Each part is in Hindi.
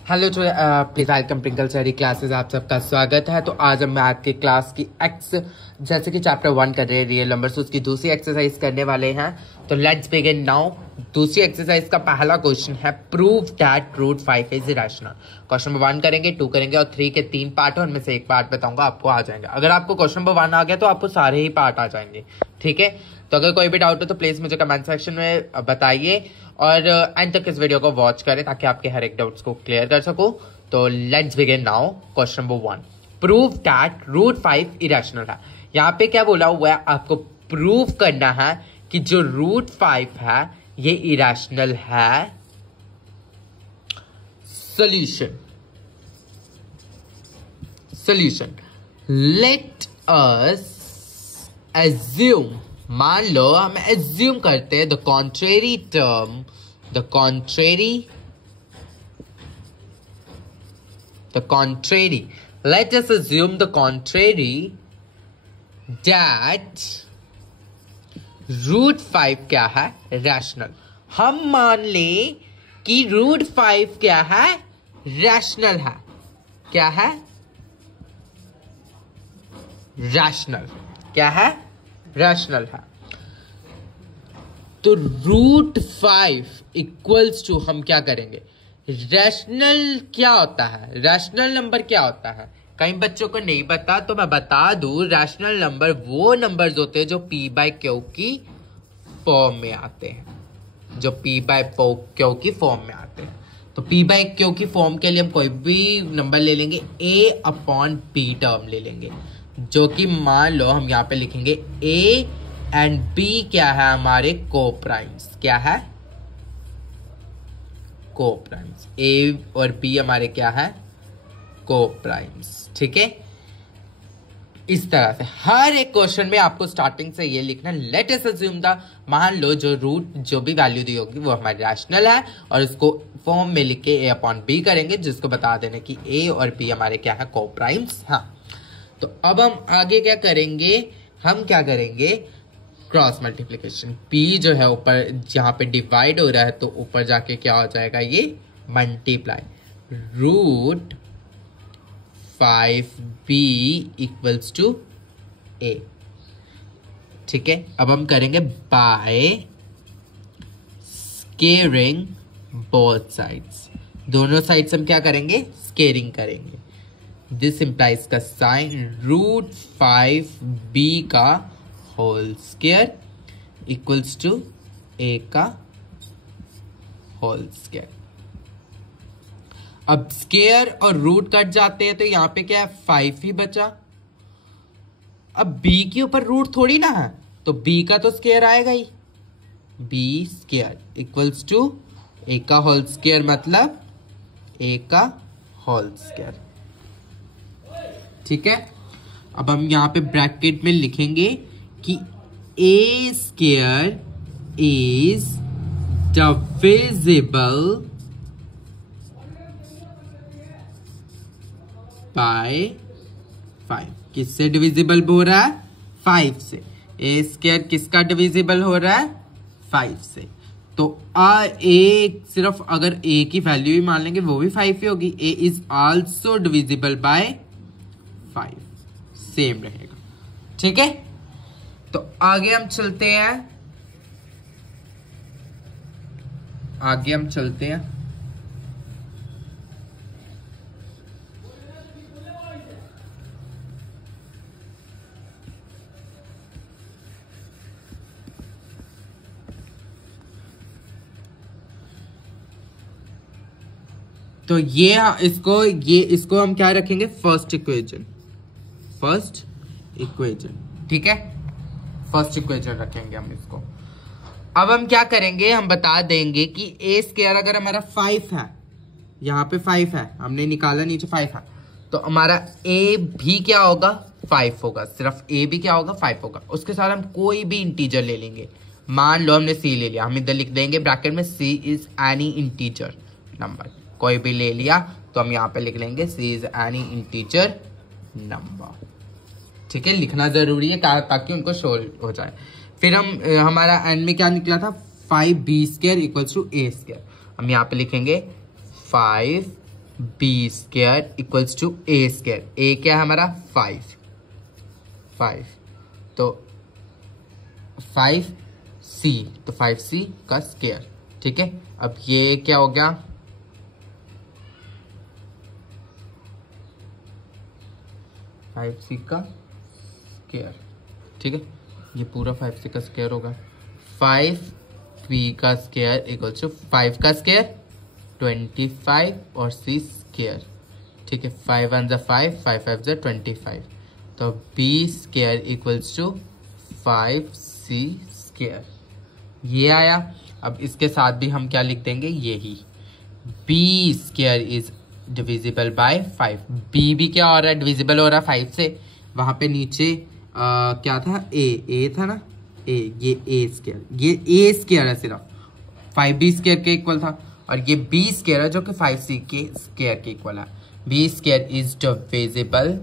Hello please welcome twinkle study classes. आप सबका स्वागत है। तो आज हम मैथ की क्लास की एक्स जैसे कि चैप्टर 1 कर रहे हैं रियल नंबर्स, उसकी दूसरी एक्सरसाइज करने वाले हैं। तो लेट्स बिगिन नाउ। दूसरी एक्सरसाइज का पहला क्वेश्चन है prove that root 5 is irrational. Question number 1 करेंगे, 2 करेंगे और 3 के 3 पार्ट है, उनमें से एक पार्ट बताऊंगा, आपको आ जाएंगे। अगर आपको क्वेश्चन नंबर 1 आ गया तो आपको सारे ही पार्ट आ जाएंगे, ठीक है। तो अगर कोई भी डाउट हो तो प्लीज मुझे कमेंट सेक्शन में बताइए और एंड तक इस वीडियो को वॉच करें ताकि आपके हर एक डाउट्स को क्लियर कर सकूं। तो let's begin now. Question number 1, prove that root 5 irrational है। यहाँ पे क्या बोला हुआ है, आपको प्रूव करना है कि जो रूट 5 है ये इरेशनल है। सॉल्यूशन लेट अस एज्यूम, मान लो हम एज्यूम करते हैं the contrary term, the contrary, let us assume the contrary that root 5 क्या है, रैशनल। हम मान ले कि रूट 5 क्या है, रैशनल है। क्या है, रैशनल। क्या है, रैशनल है। तो रूट 5 इक्वल्स टू हम क्या करेंगे, रैशनल क्या होता है, रैशनल नंबर क्या होता है। कई बच्चों को नहीं पता तो मैं बता दूं, रैशनल नंबर वो नंबर्स होते हैं जो p बाय क्यू की फॉर्म में आते हैं, जो p बाय क्यू की फॉर्म में आते हैं। तो p बाय क्यू की फॉर्म के लिए हम कोई भी नंबर ले लेंगे, a अपॉन b टर्म ले लेंगे, जो कि मान लो हम यहाँ पे लिखेंगे a एंड b क्या है, हमारे को प्राइम्स। क्या है, को प्राइम्स। a और b हमारे क्या है, को प्राइम्स, ठीक है। इस तरह से हर एक क्वेश्चन में आपको स्टार्टिंग से ये लिखना, लेट अस अज्यूम द, मान लो जो रूट जो भी वैल्यू दी होगी वो हमारी रैशनल है, और उसको फॉर्म में लिख के a अपॉन b करेंगे, जिसको बता देने कि a और b हमारे क्या है, को प्राइम्स। हाँ, तो अब हम आगे क्या करेंगे, हम क्या करेंगे, क्रॉस मल्टीप्लीकेशन। p जो है ऊपर जहां पे डिवाइड हो रहा है तो ऊपर जाके क्या हो जाएगा, ये multiply. Root 5b equals to a, ठीक है। अब हम करेंगे बाय स्केयरिंग बोथ साइड्स, दोनों साइड्स हम क्या करेंगे, स्केयरिंग करेंगे। दिस इंप्लाइज का साइन रूट 5b का whole square equals to a का होल स्क्वायर। अब स्क्वायर और रूट कट जाते हैं तो यहां पे क्या है, 5 ही बचा। अब b के ऊपर रूट थोड़ी ना है, तो b का तो स्क्वायर आएगा ही, b square equals to a का होल स्क्वायर, मतलब a का होल स्क्वायर, ठीक है। अब हम यहां पे ब्रैकेट में लिखेंगे कि a square is divisible by 5। किससे डिविजिबल हो रहा है, 5 से। a स्क्वायर किसका डिविजिबल हो रहा है, 5 से। तो a सिर्फ अगर a की वैल्यू ही मान लेंगे वो भी 5 ही होगी। a is also divisible by 5, same रहेगा, ठीक है। तो आगे हम चलते हैं, तो इसको हम क्या रखेंगे, फर्स्ट इक्वेशन, ठीक है। फर्स्ट इक्वेशन रखेंगे हम इसको। अब हम क्या करेंगे, हम बता देंगे कि a स्क्वायर अगर हमारा 5 है, यहाँ पे 5 है, हमने निकाला नीचे 5 है, तो हमारा a भी क्या होगा, 5 होगा। सिर्फ a भी क्या होगा, 5 होगा। उसके साथ हम कोई भी इंटीजर ले लेंगे, मान लो हमने c ले लिया, हम इधर लिख देंगे ब्रैकेट में c is any integer number. कोई भी ले लिया तो हम यहाँ पे लिख लेंगे c is any integer number, ठीक है। लिखना जरूरी है ताकि उनको शो हो जाए। फिर हमारा एंड में क्या निकला था, 5b² इक्वल्स टू a²। हम यहाँ पे लिखेंगे 5 B square equals to A square. A क्या है हमारा 5 तो 5c तो 5c का स्क्वायर। ठीक है, अब ये क्या हो गया 5c का स्क्वायर। ठीक है, ये पूरा 5c का स्क्वायर होगा। 5b का स्क्वायर इक्वल्स टू 5 का स्क्वायर 25 और c स्क्वायर। ठीक है, 5 1 5 5 5 25 तो b square equals to 5c square. ये आया। अब इसके साथ भी हम क्या लिख देंगे, यही b square is divisible by 5। b भी क्या हो रहा है, डिविजिबल हो रहा है 5 से। वहां पे नीचे क्या था, a था ना, ये a स्क्वायर, ये a स्क्वायर है सिर्फ, 5b स्क्वायर के इक्वल था। और ये b स्क्वायर है जो कि 5c के स्क्वायर के इक्वल है। b square is divisible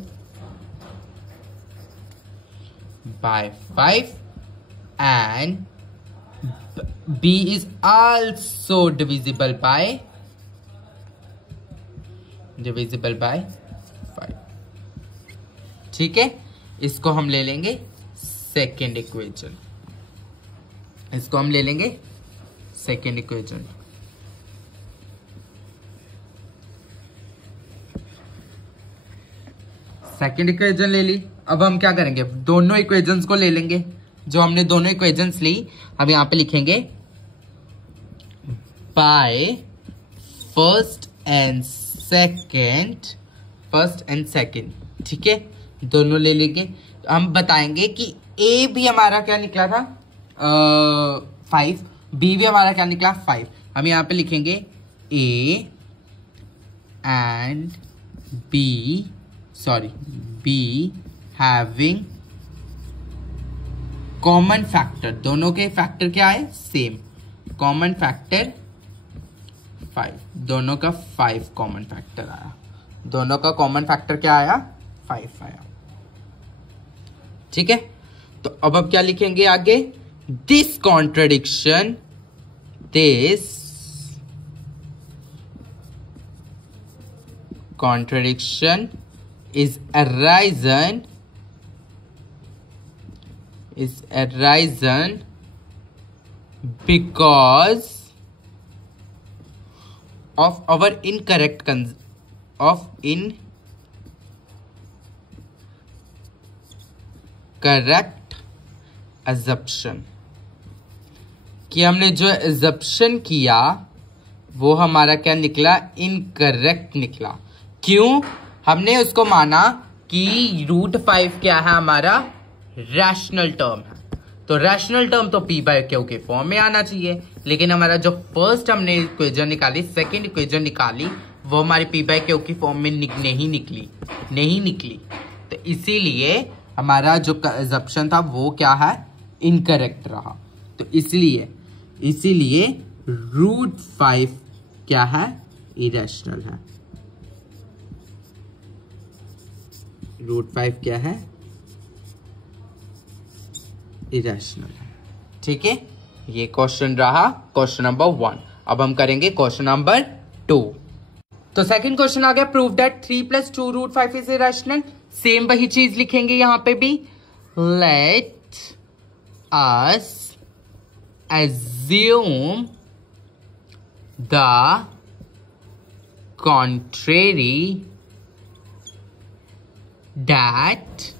by 5 and b is also divisible by 5। ठीक है, इसको हम ले लेंगे सेकेंड इक्वेशन। सेकेंड इक्वेशन ले ली। अब हम क्या करेंगे, दोनों इक्वेशंस को ले लेंगे। जो हमने दोनों इक्वेशंस ली, अब यहां पे लिखेंगे बाय फर्स्ट एंड सेकेंड। ठीक है, दोनों ले लेंगे। हम बताएंगे कि a भी हमारा क्या निकला था 5, b भी हमारा क्या निकला 5। हम यहां पे लिखेंगे a and b having common factor. दोनों के फैक्टर क्या है, सेम। कॉमन फैक्टर 5, दोनों का 5 कॉमन फैक्टर आया। दोनों का कॉमन फैक्टर क्या आया, 5 आया। ठीक है, तो अब क्या लिखेंगे आगे, this contradiction is arisen because of our incorrect assumption। कि हमने जो assumption किया वो हमारा क्या निकला, इनकरेक्ट निकला। क्यों, हमने उसको माना कि √5 क्या है हमारा, रैशनल टर्म है। तो रैशनल टर्म तो p बाय क्यू के फॉर्म में आना चाहिए। लेकिन हमारा जो फर्स्ट हमने इक्वेशन निकाली, सेकंड इक्वेशन निकाली, वो हमारी p बाय क्यू की फॉर्म में नहीं निकली। तो इसीलिए हमारा जो assumption था वो क्या है, इनकरेक्ट रहा। तो इसीलिए √5 क्या है, इरेशनल है। √5 क्या है, इरेशनल है। ठीक है, ये क्वेश्चन रहा क्वेश्चन नंबर 1। अब हम करेंगे क्वेश्चन नंबर 2। तो सेकंड क्वेश्चन आ गया, prove that 3 + 2 √5 is irrational. Same वही चीज लिखेंगे यहां पे भी। Let us assume the contrary that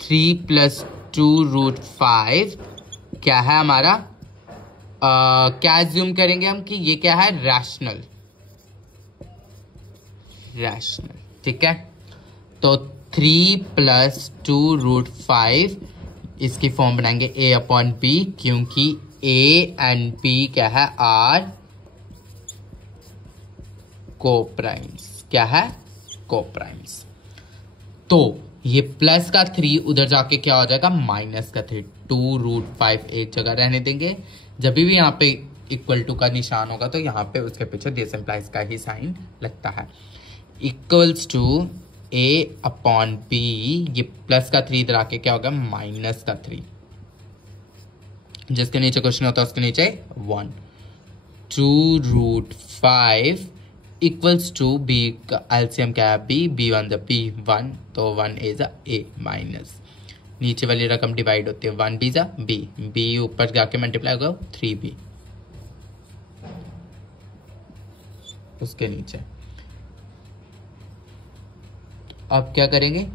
3 + 2 √5 क्या है हमारा, क्या एज्यूम करेंगे हम कि ये क्या है, रैशनल। ठीक है, तो 3 + 2 √5 इसकी फॉर्म बनाएंगे a/b, क्योंकि a and b क्या है, आर कोप्राइम्स। क्या है, कोप्राइम्स। तो ये प्लस का 3 उधर जाके क्या हो जाएगा, माइनस का 3। 2 √5 एक जगह रहने देंगे। जब भी यहाँ पे इक्वल टू का निशान होगा तो यहाँ पे उसके पीछे दिस इम्प्लाइज का ही साइन लगता है। इक्वल्स टू a/b, ये प्लस का 3 इधर आके क्या होगा, माइनस का 3। जिसके नीचे क्वेश्चन होता है उसके नीचे 1। 2 √5 इक्वल्स टू बी का एलसीएम क्या है B one the B one, तो 1 इज ए माइनस नीचे वाली रकम डिवाइड होती है 1 बी जा बी ऊपर जाके मल्टीप्लाई होगा 3b उसके नीचे। अब क्या करेंगे,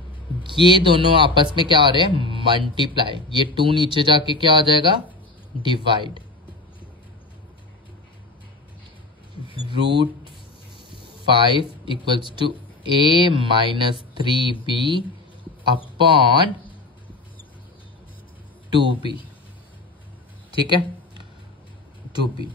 ये दोनों आपस में क्या हो रहे हैं मल्टीप्लाई, ये 2 नीचे जाके क्या हो जाएगा divide, √5 equals to a minus 3b upon 2b, ठीक है 2b।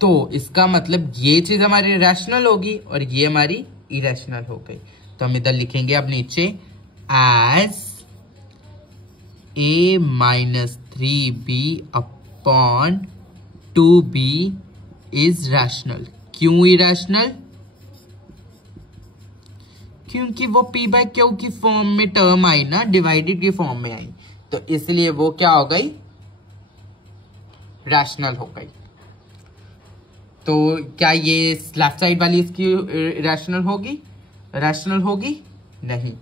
तो इसका मतलब ये चीज हमारी रैशनल होगी और ये हमारी इरेशनल हो गई। तो हम इधर लिखेंगे अब नीचे as a minus 3b upon 2b is rational. क्यों इरेशनल? क्योंकि वो p/q की फॉर्म में टर्म आई ना, डिवाइडेड की फॉर्म में आई, तो इसलिए वो क्या हो गई रैशनल हो गई। तो क्या ये लेफ्ट साइड वाली इसकी रैशनल होगी? रैशनल होगी नहीं।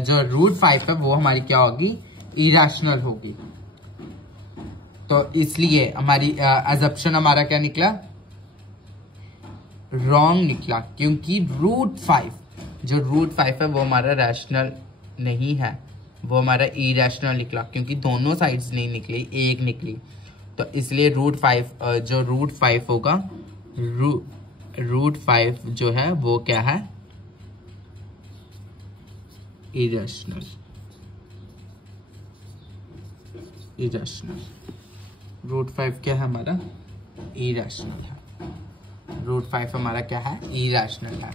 जो √5 है वो हमारी क्या होगी इरेशनल होगी। तो इसलिए हमारी अजप्शन हमारा क्या निकला रॉन्ग निकला, क्योंकि √5 जो √5 है वो हमारा रैशनल नहीं है, वो हमारा इरेशनल निकला, क्योंकि दोनों साइड्स नहीं निकली एक निकली। तो इसलिए √5 जो √5 होगा √5 जो है वो क्या है इरेशनल। √5 क्या है हमारा इरेशनल है। √5 हमारा क्या है इरेशनल है।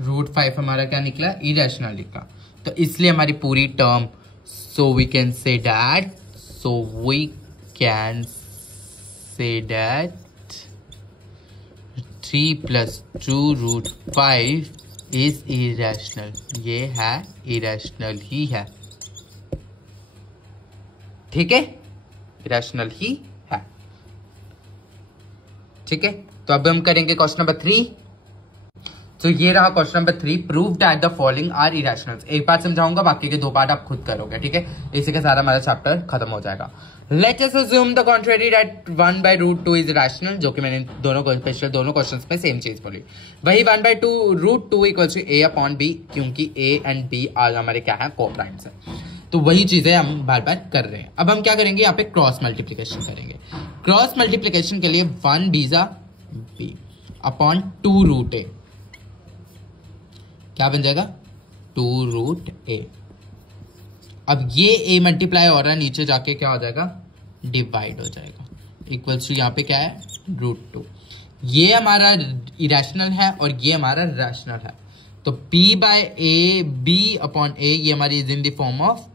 √5 हमारा क्या निकला इरेशनल निकला। तो इसलिए हमारी पूरी term so we can say that 3 + 2 √5 is irrational. ये है इरेशनल ही है, ठीक है इरेशनल ही है, ठीक है। तो अब हम करेंगे क्वेश्चन नंबर 3। तो ये रहा question number 3, prove that the following are irrational. एक पार्ट समझाऊंगा, बाकी के 2 पार्ट आप खुद करोगे, ठीक है। इसी के सारा हमारा चैप्टर खत्म हो जाएगा। Let us assume the contrary that 1/√2 is rational, जो कि मैंने दोनों क्वेश्चंस में सेम चीज बोली। वही 1/√2 equals to a upon b, क्योंकि a एंड b आज हमारे क्या है कोप्राइम्स है। तो वही चीजें हम बार बार कर रहे हैं। अब हम क्या करेंगे, यहाँ पे क्रॉस मल्टीप्लीकेशन करेंगे। क्रॉस मल्टीप्लीकेशन के लिए 1 b अपॉन 2√a क्या बन जाएगा 2√a। अब ये a मल्टीप्लाई हो रहा है, नीचे जाके क्या हो जाएगा डिवाइड हो जाएगा, इक्वल्स टू यहाँ पे क्या है √2। ये हमारा इरेशनल है और ये हमारा रैशनल है। तो b अपॉन a ये हमारी is in the form of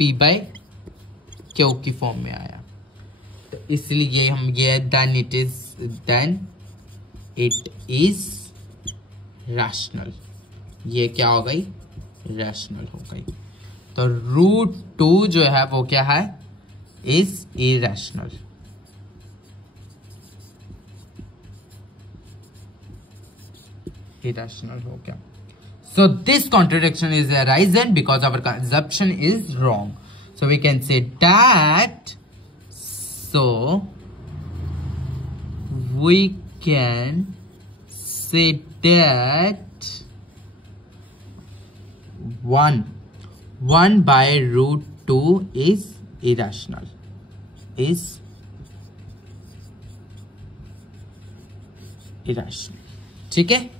p/q की फॉर्म में आया। तो इसलिए हम ये देन इट इज रैशनल। ये क्या हो गई रैशनल हो गई। तो √2 जो है वो क्या है इज इरेशनल। इरेशनल हो गया। So this contradiction is arisen because our assumption is wrong. So we can say that, so we can say that 1/√2 is irrational, ठीक है।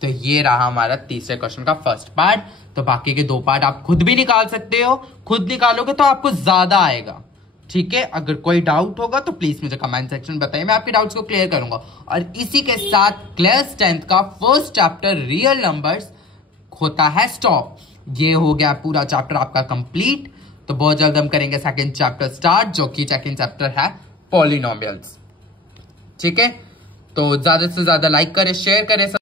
तो ये रहा हमारा तीसरे क्वेश्चन का फर्स्ट पार्ट। तो बाकी के 2 पार्ट आप खुद भी निकाल सकते हो, खुद निकालोगे तो आपको ज्यादा आएगा, ठीक है। अगर कोई डाउट होगा तो प्लीज मुझे कमेंट सेक्शन में बताइए, मैं आपके डाउट्स को क्लियर करूंगा। और इसी के साथ क्लास 10th का फर्स्ट चैप्टर रियल नंबर्स होता है स्टॉप, ये हो गया पूरा चैप्टर आपका कंप्लीट। तो बहुत जल्द हम करेंगे सेकंड चैप्टर स्टार्ट, जो कि सेकंड चैप्टर है पॉलिनोमियल्स, ठीक है। तो ज्यादा से ज्यादा लाइक करें, शेयर करें।